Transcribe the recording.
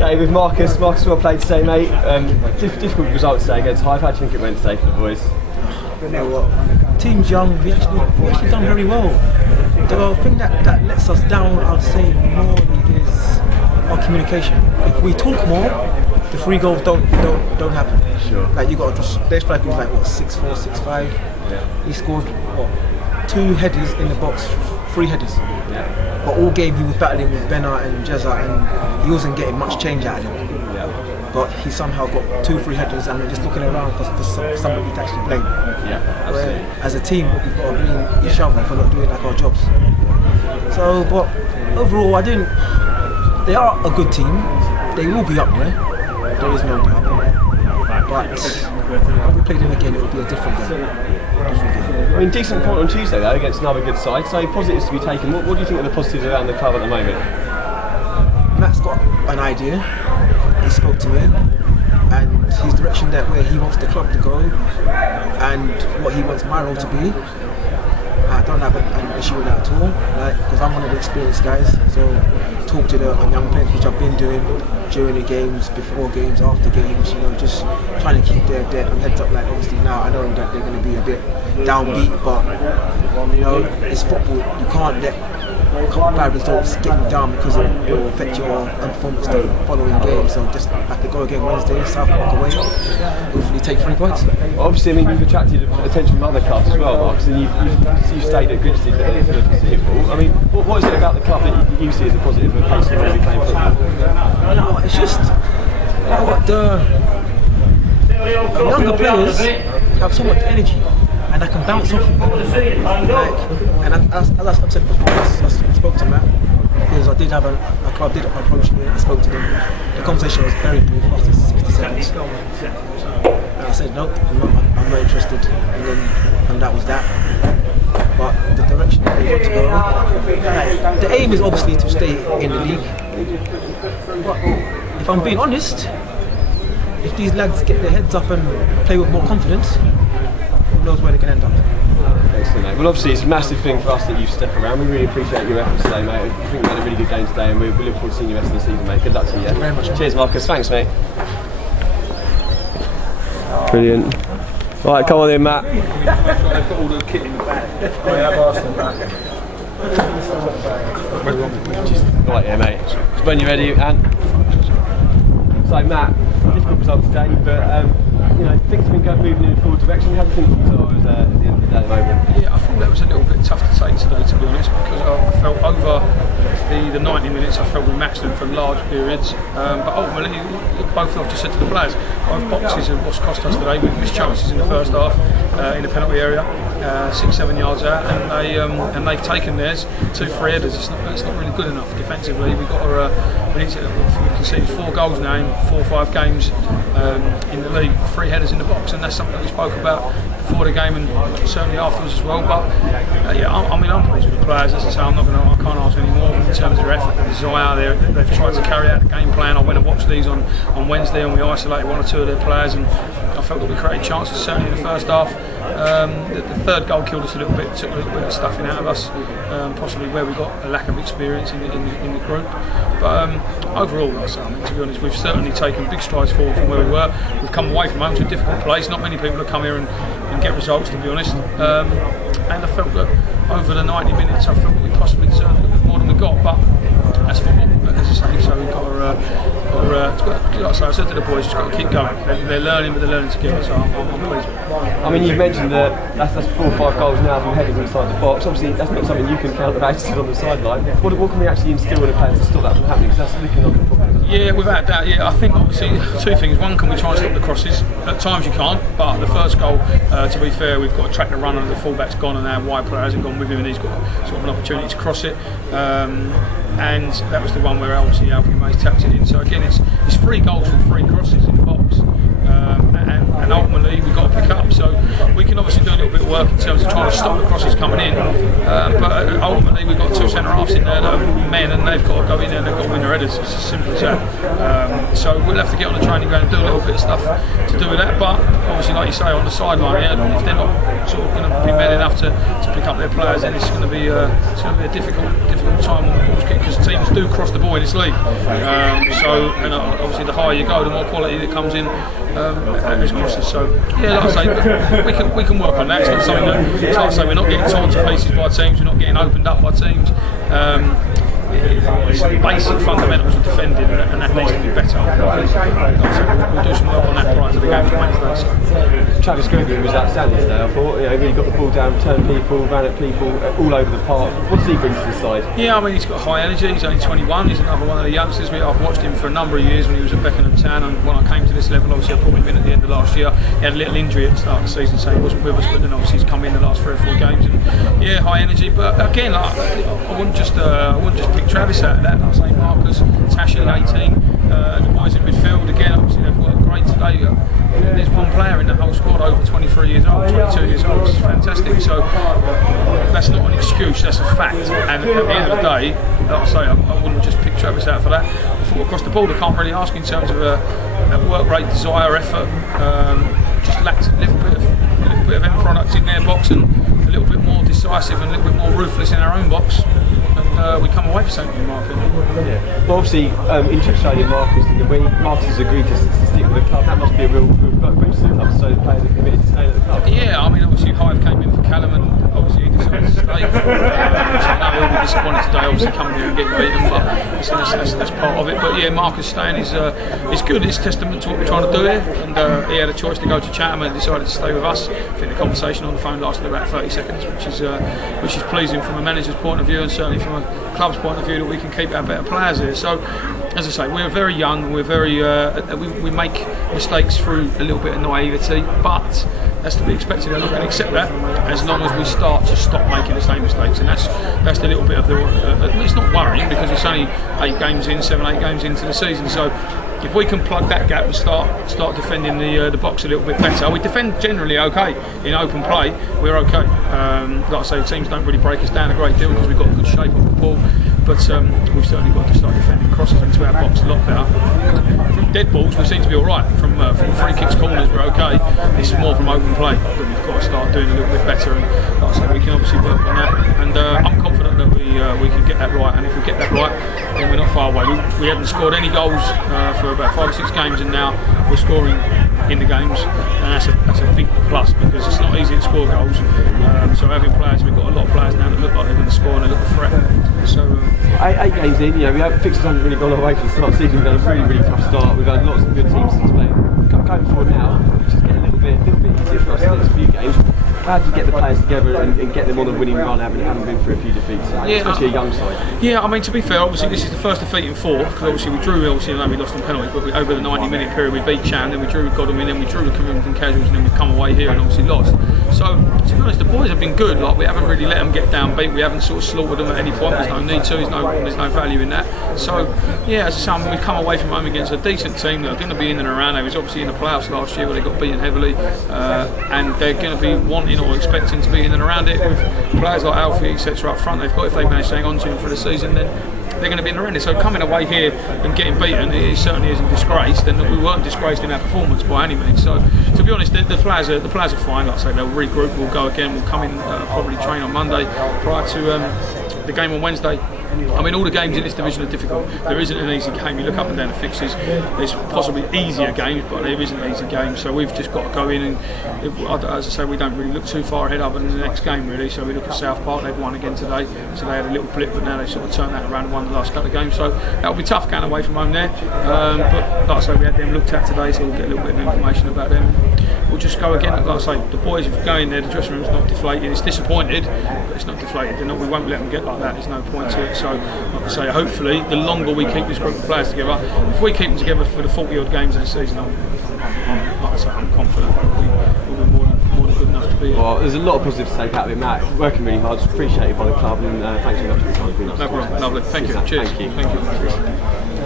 Okay, with Marcus well played today, mate. Difficult result today against Hythe. How do you think it went today for the boys? You know what? Team's young. We actually done very well. The thing that lets us down, I'd say, more is our communication. If we talk more, the 3 goals don't happen. Sure. Like you got their striker was like what 6'4", 6'5". Yeah. He scored 2 headers in the box, 3 headers. Yeah. But all game he was battling with Benna and Jezza, and he wasn't getting much change out of him. Yeah. But he somehow got 2-3 headers, and we're just looking around for somebody to actually blame. Yeah, absolutely. Where, as a team, we've got to blame each other for not doing like our jobs. So, but overall, they are a good team. They will be up there. There is no doubt. But if we played them again, it would be a different game. I mean, decent point on Tuesday though against another good side. So positives to be taken. What do you think are the positives around the club at the moment? Matt's got an idea. He spoke to me, and his direction that where he wants the club to go, and what he wants my role to be. I don't have an issue with that at all, because I'm one of the experienced guys. So talk to the young players, which I've been doing during the games, before games, after games. You know, just trying to keep their heads up. Like obviously now I know that they're going to be a bit downbeat, but you know it's football. You can't let bad results get you down because it will affect your performance the following game. So just have to go again Wednesday, South Park away. Hopefully take 3 points. Obviously, I mean you've attracted attention from other clubs as well, Marcus, and you've stayed at Grinstead for the foreseeable. I mean, what is it about the club that you see as a positive in case you're really playing football? No, it's just the younger players have so much energy. And I can bounce off them. And as I've said before, I spoke to Matt because I did have a club did approach me and I spoke to them. The conversation was very brief after 60 seconds. And I said, nope, I'm not interested. And that was that. But the direction that they want to go, the aim is obviously to stay in the league. But if I'm being honest, if these lads get their heads up and play with more confidence, knows where they can end up. Excellent, mate. Well, obviously it's a massive thing for us that you've stuck around. We really appreciate your efforts today, mate. I think you had a really good game today, and we look forward to seeing you the rest of the season, mate. Good luck to you. Thank you very much. Cheers, Marcus. Thanks, mate. Brilliant. Right, come on in, Matt. They've got all the kit in the bag. I have asked them back. Right, yeah, mate. Just when you're ready, Ant. So, Matt, difficult result today, but you know, things have been moving in a forward direction. How do you think things are at the end of the day at the moment? Yeah, I thought that was a little bit tough to take today, to be honest, because I felt over the 90 minutes, I felt we matched them for large periods. But ultimately, both I've just said to the players, both boxes are what's cost us today. We've missed chances in the first half in the penalty area, 6-7 yards out, and they've taken theirs, 2-3 headers. It's not really good enough defensively. We can see 4 goals now in 4 or 5 games in the league, 3 headers in the box, and that's something that we spoke about before the game and certainly afterwards as well. But I'm pleased with the players. As I say, I can't ask any more in terms of their effort, their desire. They've tried to carry out the game plan. I went and watched these on Wednesday, and we isolated 1 or 2 of their players, and I felt that we created chances certainly in the first half. The third goal killed us a little bit, took a little bit of stuffing out of us, possibly where we got a lack of experience in the group. But overall, to be honest, we've certainly taken big strides forward from where we were. We've come away from home to a difficult place. Not many people have come here and get results, to be honest. And I felt that over the 90 minutes, I felt that we possibly deserved a little bit more than we got. But that's football, as I say. So we've got to, like I said to the boys, just got to keep going. They're learning, but they're learning together. So I'm pleased. I mean, you've mentioned that's 4 or 5 goals now from headers inside the box. Obviously, that's not something you can counteract on the sideline. What can we actually instill in a player to stop that from happening? Because that's looking like a problem. Yeah, without doubt. Yeah, I think obviously 2 things. One, can we try and stop the crosses? At times you can't, but the first goal, to be fair, we've got to track the runner. The fullback's gone, and our wide player hasn't gone with him, and he's got sort of an opportunity to cross it. And that was the one where obviously Alfie Mays tapped it in. So again, it's 3 goals from 3 crosses in the box. And ultimately we've got to pick up, so we can obviously do a little bit of work in terms of trying to stop the crosses coming in, but ultimately we've got 2 centre halves in there that are men, and they've got to go in there and they've got to win their headers. It's as simple as that. So we'll have to get on the training ground and do a little bit of stuff to do with that, but obviously, like you say, on the sideline, if they're not sort of going to be men enough to pick up their players, then it's going to be a difficult time on the ball kick, because teams do cross the ball in this league. So So, and obviously the higher you go, the more quality that comes in as crosses. So, yeah, like I say, we can work on that. It's not something that, it's like I say, we're not getting torn to pieces by teams, we're not getting opened up by teams. It's basic fundamentals of defending, and that needs to be better. We'll do some work on that prior to the game on Wednesday. So. Travis Gregory was outstanding today. I thought, he really got the ball down, turned people, ran at people all over the park. What does he bring to the side? Yeah, I mean, he's got high energy. He's only 21. He's another one of the youngsters. I've watched him for a number of years when he was at Beckenham Town, and when I came to this level, obviously I brought him in at the end of last year. He had a little injury at the start of the season, so he wasn't with us. But then obviously he's come in the last 3 or 4 games, and yeah, high energy. But again, I wouldn't just pick Travis out of that. Like I say, Marcus, Tashi, 18, the boys in midfield. Again, obviously they've worked great today. There's one player in the whole squad over 23 years old, 22 years old, which is fantastic. So that's not an excuse, that's a fact. And at the end of the day, like I say, I wouldn't just pick Travis out for that. I thought across the board, I can't really ask in terms of work rate, desire, effort. Just lacked a little bit of end product in their box, and a little bit more decisive and a little bit more ruthless in our own box. And we come away with something, Mark. Yeah. Well, obviously, interest shown in Marcus, and the way Marcus has agreed to stick with the club, that must be a real boost to the club, so the players are committed to staying at the club. Yeah, I mean, obviously Hythe came in for Callum, and obviously he decided to stay. So I know he'll be disappointed today, obviously coming here and getting beaten, but that's part of it. But yeah, Marcus staying is good. It's testament to what we're trying to do here, and he had a choice to go to Chatham and decided to stay with us. I think the conversation on the phone lasted about 30 seconds, which is pleasing from a manager's point of view, and certainly from a club's point of view, that we can keep our better players here. So, as I say, we're very young, we're very we make mistakes through a little bit of naivety, but that's to be expected, and I can accept that as long as we start making the same mistakes. And that's the little bit of the it's not worrying, because it's only 7-8 games into the season. So if we can plug that gap and start defending the box a little bit better, we defend generally okay in open play. We're okay. Like I say, teams don't really break us down a great deal because we've got good shape off the ball, but we've certainly got to start defending crosses into our box a lot better. From dead balls, we seem to be all right. From free kicks, corners, we're okay. This is more from open play that we've got to start doing a little bit better. And like I say, we can obviously work on that. And I'm confident that we can get that right. And if we get that right, then we're not far away. We haven't scored any goals for about 5 or 6 games, and now we're scoring in the games, and that's a big plus, because it's not easy to score goals. So having players, we've got a lot of players now that look like they're going to score and they look a threat. So 8 games in, fixtures haven't really gone away from the start of the season. We've had a really, really tough start. We've had lots of good teams to play. Going forward now, which is getting a little bit easier for us in the next few games. How do you get the players together and get them on a winning run, having been through a few defeats, especially a young side? Yeah, I mean, to be fair, obviously this is the first defeat in 4, because obviously we drew, we lost on penalties, but over the 90-minute period we beat Chan, then we drew with Godalming, then we drew with Community Casuals, and then we come away here and obviously lost. So, to be honest, the boys have been good. Like, we haven't really let them get down beat, we haven't sort of slaughtered them at any point. There's no need to, there's no value in that. So, yeah, as I say, we've come away from home against a decent team that are going to be in and around. They was obviously in the playoffs last year where they got beaten heavily, and they're going to be wanting or expecting to be in and around it with players like Alfie, etc. up front. They've got, if they manage to hang on to him for the season, then they're going to be in the running. So coming away here and getting beaten, it certainly isn't disgraced, and we weren't disgraced in our performance by any means. So to be honest, the players are fine. Like I say, they'll regroup, we'll go again, we'll come in, probably train on Monday prior to the game on Wednesday. I mean, all the games in this division are difficult. There isn't an easy game. You look up and down the fixtures, there's possibly easier games, but there isn't an easy game. So we've just got to go in, and as I say, we don't really look too far ahead other than the next game, really. So we look at South Park, they've won again today, so they had a little blip, but now they've sort of turned that around and won the last couple of games. So that'll be tough going away from home there. But like I say, we had them looked at today, so we'll get a little bit of information about them. We'll just go again. Like I say, the boys, if you go in there, the dressing room's not deflated. It's disappointed, but it's not deflated. We won't let them get like that. There's no point to it. So, like I say, hopefully, the longer we keep this group of players together, if we keep them together for the 40 odd games of the season, I'm confident we'll be more than good enough to be. Well, there's a lot of positives to take out of it, Matt. Working really hard, appreciated by the club, and thanks very much for your time. No problem. Lovely. Thank you. Cheers. Thank you. Thank you.